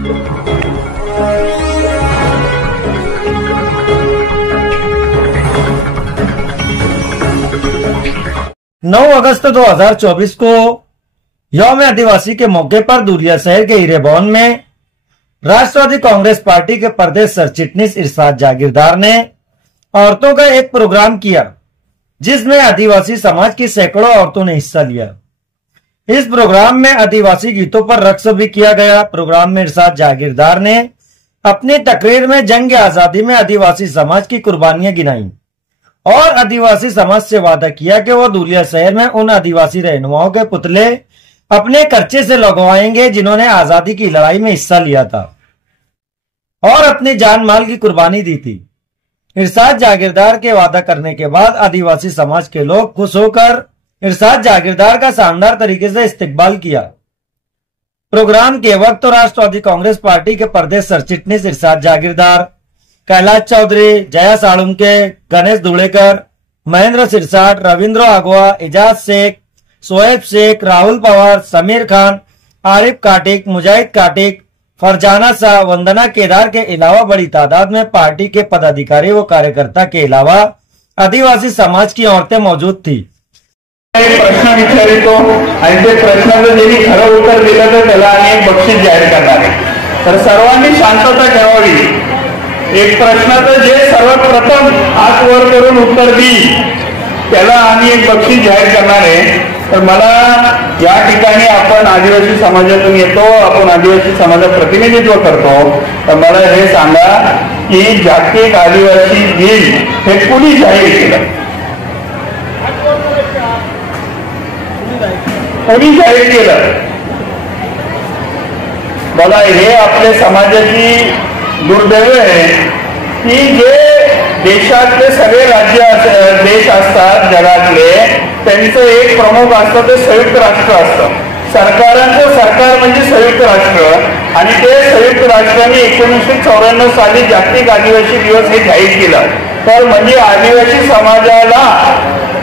नौ अगस्त 2024 को यौम आदिवासी के मौके पर धुलिया शहर के हीरे भवन में राष्ट्रवादी कांग्रेस पार्टी के प्रदेश सर चिटनीस इरशाद जागीरदार ने औरतों का एक प्रोग्राम किया, जिसमें आदिवासी समाज की सैकड़ों औरतों ने हिस्सा लिया। इस प्रोग्राम में आदिवासी गीतों पर रक्स भी किया गया। प्रोग्राम में इरशाद जागीरदार ने अपनी तकरीर में जंग आजादी में आदिवासी समाज की कुर्बानियां गिनाई और आदिवासी समाज से वादा किया कि वो धुलिया शहर में उन आदिवासी रहनुमाओं के पुतले अपने खर्चे से लगवाएंगे जिन्होंने आजादी की लड़ाई में हिस्सा लिया था और अपनी जान माल की कुर्बानी दी थी। इरशाद जागीरदार के वादा करने के बाद आदिवासी समाज के लोग खुश होकर इरशाद जागीरदार का शानदार तरीके से इस्तकबाल किया। प्रोग्राम के वक्त राष्ट्रवादी कांग्रेस पार्टी के प्रदेश सर चिटनीस इरशाद जागीरदार, कैलाश चौधरी, जया साळुंके, गणेश धुलेकर, महेंद्र सिरसाट, रविंद्र आगवा, एजाज शेख, शोएब शेख, राहुल पवार, समीर खान, आरिफ काटिक, मुजाहिद काटिक, फरजाना शाह, वंदना केदार के अलावा बड़ी तादाद में पार्टी के पदाधिकारी व कार्यकर्ता के अलावा आदिवासी समाज की औरतें मौजूद थी। प्रश्न विचारितो आणि ते प्रश्नाचं ज्यांनी खरं उत्तर दिलं तर त्याला आम्ही एक बक्षीस जाहीर करणार आहे। तर सर्वांनी शांतता ठेवावी। एक प्रश्नाचं जे सर्वप्रथम हात वर करून उत्तर देईल त्याला आम्ही एक बक्षीस जाहीर करणार आहे। तर मला या ठिकाणी आपण आदिवासी समाजातून येतो, आपण आदिवासी समाजाचं प्रतिनिधित्व करतो, तर मला हे सांगा की जागतिक आदिवासी दिन हे कोणी जाहीर केलं? कोणी जाहीर केलं? बघा, हे आपल्या समाजाची दुर्दैव आहे की जे देशातले सगळे देश असतात जगातले, त्यांचं एक प्रमुख असतं ते संयुक्त राष्ट्र असतं। सरकारांचं सरकार म्हणजे संयुक्त राष्ट्र आणि ते संयुक्त राष्ट्राने 1994 साली जागतिक आदिवासी दिवस हे जाहीर केलं। तर म्हणजे आदिवासी समाजाला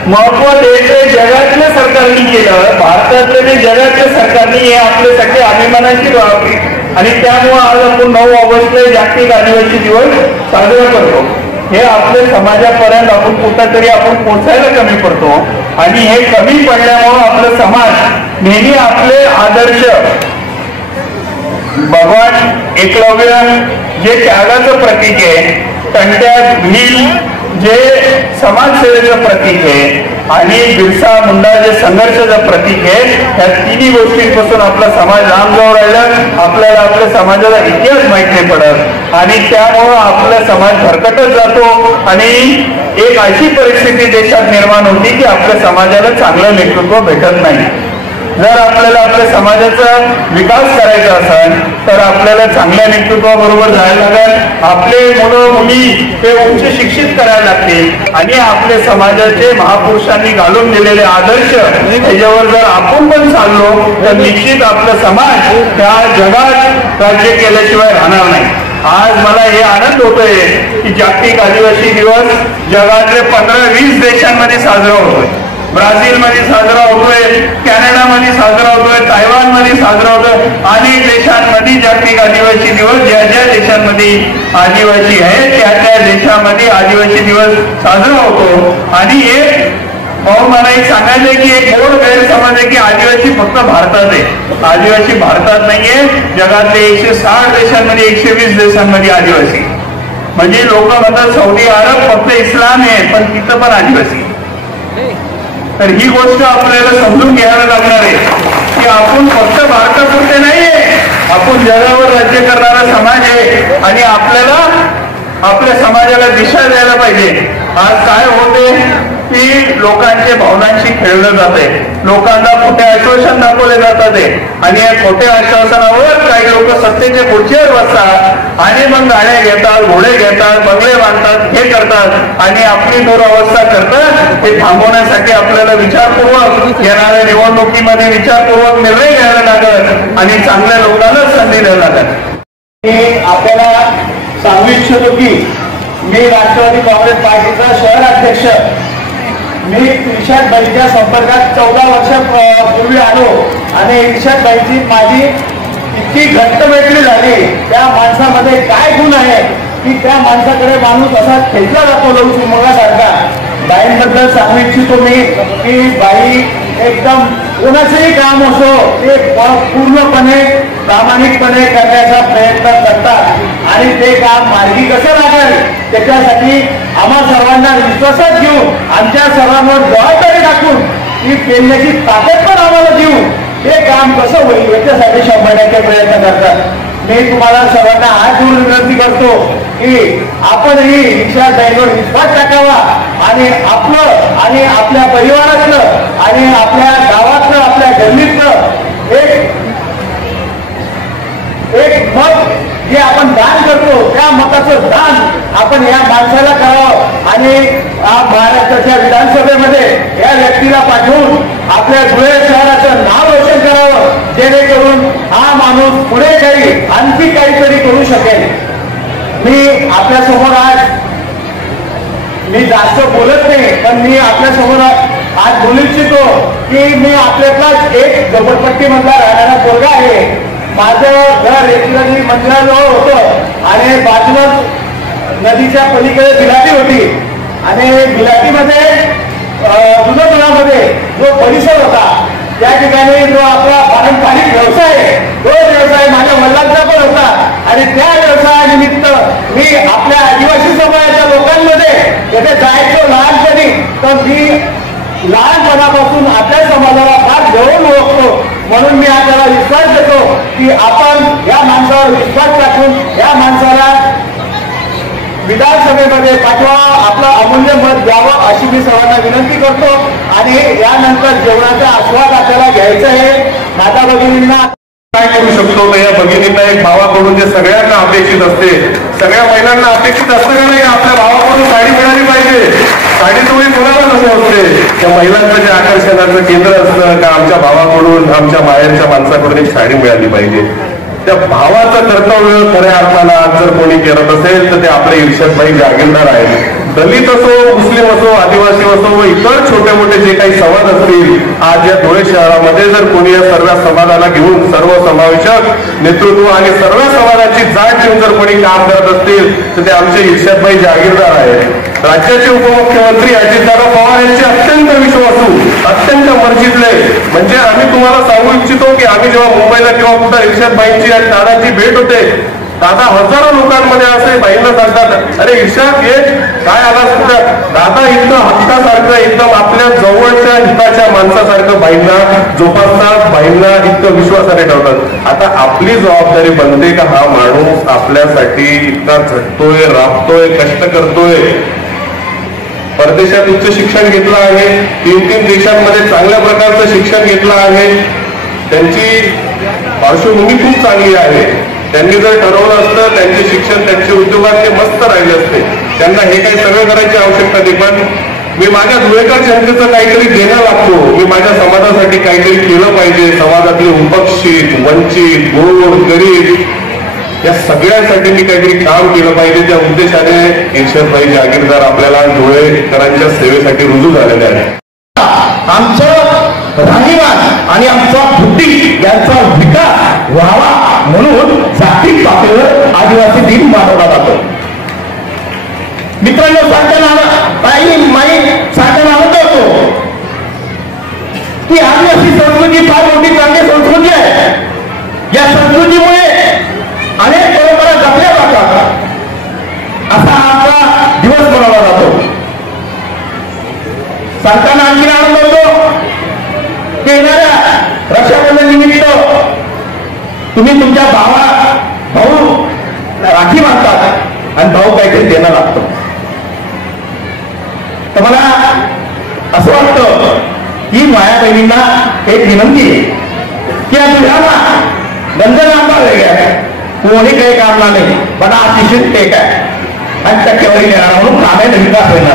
महत्व द्यायचं जगातल्या सरकारने केलं, भारतातले जे जगातल्या सरकारने हे आपल्यासाठी अभिमानाची बाब आहे आणि त्यामुळे आज आपण 9 ऑगस्टला जागतिक आदिवासी दिवस साजरा करतो। हे आपल्या समाजापर्यंत आपण कुठेतरी आपण पोहोचायला कमी पडतो आणि हे कमी पडल्यामुळे आपला समाज नेहमी आपले आदर्श भगवान एकलव्य जे त्यागाचं प्रतीक आहे, तंट्यात भील जे समाजसेवेचं प्रतीक आहे आणि बिरसा मुंडा जे संघर्षाचं प्रतीक आहे, या तिन्ही गोष्टींपासून आपला समाज लांब जाऊ राहिला। आपल्याला आपल्या समाजाचा इतिहास माहित नाही पडत आणि त्यामुळे आपला समाज भरकटत जातो आणि एक अशी परिस्थिती देशात निर्माण होती की आपल्या समाजाला चांगलं नेतृत्व भेटत नाही। जर आपल्याला आपल्या समाजाचा विकास करायचा असेल तर आपल्याला चांगल्या नेतृत्वाबरोबर जायला लागेल। आपले मुलं मुली हे उच्च शिक्षित करायला लागतील आणि आपल्या समाजाचे महापुरुषांनी घालून दिलेले आदर्श त्याच्यावर जर आपण पण चाललो तर निश्चित आपला समाज त्या जगात राज्य केल्याशिवाय राहणार नाही। आज मला हे आनंद होतोय की जागतिक आदिवासी दिवस जगातले 15-20 देशांमध्ये साजरा होतोय। ब्राझील मध्ये साजरा होतोय, कॅनडा मध्ये साजरा होतोय, तायवान मध्ये साजरा होतोय, अनेक देशांमध्ये जागतिक आदिवासी दिवस ज्या ज्या देशांमध्ये आदिवासी आहे त्या त्या देशांमध्ये आदिवासी दिवस साजरा होतो। आणि हे मला एक सांगायचं की एक मोठ गैरसमज आहे की आदिवासी फक्त भारतात आहे। आदिवासी भारतात नाहीये, जगातले 160 देशांमध्ये 120 देशांमध्ये आदिवासी। म्हणजे लोक म्हणतात सौदी अरब फक्त इस्लाम आहे पण तिथं पण आदिवासी। तर ही गोष्ट आपल्याला समजून घ्यायला लागणार आहे की आपण फक्त भारतापुरते नाहीये, आपण जगावर राज्य करणारा समाज आहे आणि आपल्याला आपल्या समाजाला दिशा द्यायला पाहिजे। आज काय होते की लोकांच्या भावनांशी खेळलं जाते, लोकांना खोटे आश्वासन दाखवले जातात आणि या खोट्या आश्वासनावर काही लोक सत्तेचे खुर्चीवर बसतात आणि मग गाड्या घेतात, घोडे घेतात, बंगले बांधतात, हे करतात आणि आपली दुरावस्था करतात। ते थांबवण्यासाठी आपल्याला विचारपूर्वक येणाऱ्या निवडणुकीमध्ये विचारपूर्वक निर्णय घ्यायला लागत आणि चांगल्या लोकांना संधी द्यायला लागत। आपल्याला सांगू इच्छितो की मी राष्ट्रवादी काँग्रेस पार्टीचा शहर अध्यक्ष, मी इर्शादबाईच्या संपर्कात 14 वर्षापूर्वी आलो आणि इर्शादबाईची माझी इतकी घट्ट मैत्री झाली त्या माणसामध्ये काय गुण आहे की त्या माणसाकडे माणूस असा खेचला जातो लवचिक मुलासारखा. बाईंबद्दल सांगू इच्छितो मी की बाई एकदम कोणाचंही काम असो ते पूर्णपणे प्रामाणिकपणे करण्याचा प्रयत्न करतात आणि ते काम मार्गी कसं लागेल त्याच्यासाठी आम्हा सर्वांना विश्वासात घेऊन आमच्या सर्वांवर जबाबदारी टाकून ती पेलण्याची ताकद पण आम्हाला देऊन हे काम कसं होईल याच्यासाठी 100% प्रयत्न करतात. मी तुम्हाला सर्वांना हात जोडून विनंती करतो की आपणही ईशाताईंवर विश्वास टाकावा आणि आपलं आणि आपल्या परिवारातलं आणि आपल्या गावातलं आपल्या गल्लीतलं एक मत जे आपण दान करतो त्या मताचं दान आपण या माणसाला करावं आणि महाराष्ट्राच्या विधानसभेमध्ये या व्यक्तीला पाठवून आपल्या धुळे शहराचं नाव रोशन करावं जेणेकरून हा माणूस पुढे काही आणखी काहीतरी करू शकेल. मी आपल्या समोर मी जास्त बोलत नाही पण मी आपल्या समोर आज बोलू इच्छितो की मी आपल्यातलाच एक झोपडपट्टी मधला राहणारा पोरगा आहे. माझं घर एकलगी मंदिराजवळ होतं आणि बाजूलाच नदीच्या पलीकडे बिलाटी होती आणि बिलाटीमध्ये दुधामध्ये जो परिसर होता त्या ठिकाणी जो आपला पारंपरिक व्यवसाय तो व्यवसाय माझ्या वडिलांचा पण होता आणि त्या व्यवसायानिमित्त मी आपल्या आदिवासी समाजाच्या लोकांमध्ये येथे जायचो लहानपणी तर मी लहानपणापासून आपल्या समाजाला फार जवळ ओळखतो. म्हणून मी आपल्याला विश्वास देतो की आपण या माणसावर विश्वास टाकून या माणसाला विधानसभेमध्ये पाठवा आपलं अमूल्य मत द्यावं अशी मी सर्वांना विनंती करतो. आणि यानंतर जेवणाचा आस्वाद आपल्याला घ्यायचा आहे. माता भगिनींना काय करू शकतो तर या भगिनींना एक भावाकडून जे सगळ्यांना अपेक्षित असते सगळ्या महिलांना अपेक्षित असतं का नाही आपल्या भावाकडून साडी मिळाली पाहिजे. साडी तुम्ही कोणाला नसे असते त्या महिलांचं जे आकर्षणाचं केंद्र असतं का आमच्या भावाकडून आमच्या माहेरच्या माणसाकडून एक साडी मिळाली पाहिजे. त्या भावाचं कर्तव्य खऱ्या अर्थाला जर कोणी करत असेल तर ते आपले इर्षदभाई जागीरदार आहेत. दलित असो मुस्लिम असो आदिवासी असो व इतर छोटे मोठे जे काही समाज असतील आज या धुळे शहरामध्ये जर कोणी या सर्व समाजाला घेऊन सर्व समावेशक नेतृत्व आणि सर्व समाजाची जाण घेऊन जर कोणी काम करत असतील तर ते आमचे इर्षदभाई जागीरदार आहेत. राज्याचे उपमुख्यमंत्री अजितदादा पवार यांचे अत्यंत विश्वासू अत्यंत मर्जीतले म्हणजे आम्ही तुम्हाला सांगू इच्छितो की आम्ही जेव्हा मुंबईला किंवा कुठं इर्षदभाईंची आणि दादाची भेट होते दादा हजारो लोकांमध्ये असे बाईंना सांगतात अरे इर्षद ये काय आला सुद्धा दादा इतकं हक्कासारखं एकदम आपल्या जवळच्या हिताच्या माणसासारखं बाईंना जोपासतात बाईंना इतकं विश्वासाने ठेवतात. आता आपली जबाबदारी बनते का हा माणूस आपल्यासाठी इतका झटतोय राबतोय कष्ट करतोय. परदेशात उच्च शिक्षण घेतलं आहे 3 देशांमध्ये चांगल्या प्रकारचं शिक्षण घेतलं आहे. त्यांची पार्श्वभूमी खूप चांगली आहे. त्यांनी जर ठरवलं असतं त्यांचे शिक्षण त्यांचे उद्योगात ते मस्त राहिले असते. त्यांना हे काही सगळं करायची आवश्यकता नाही. पण मी माझ्या धुळेकर जनतेचं काहीतरी देणं लागतो. मी माझ्या समाजासाठी काहीतरी केलं पाहिजे. समाजातले उपेक्षित वंचित गोर गरीब या सगळ्यांसाठी मी काहीतरी काम केलं पाहिजे. त्या उद्देशाने इर्षदभाई जागीरदार आपल्याला धुळेकरांच्या सेवेसाठी रुजू झालेले आहे. आमचं राहणीमान आणि आमचा बुद्धी यांचा विकास व्हावा म्हणून जागतिक पातळीवर आदिवासी दिन मानवला जातो. मित्रांनो सांगताना होतो की आदिवासी संस्कृती फार मोठी चांगली संस्कृती आहे. या संस्कृतीमुळे अनेक परंपरा जपल्या जातात असा आमचा दिवस बनवला जातो. सांगताना आणखी आनंद होतो की येणाऱ्या रक्षाबंधन निमित्त तुम्ही तुमच्या भाऊ राखी बांधतात आणि भाऊ काहीतरी देणं लागतो. तर मला असं वाटतं की माया बहिणींना एक विनंती की या तुझ्याला गंजन आंबा वेगळ्या कोणी काही कामला नाही बडा अतिशय टेक आहे आणि टक्केवारी देणार म्हणून कामे विकास होईल.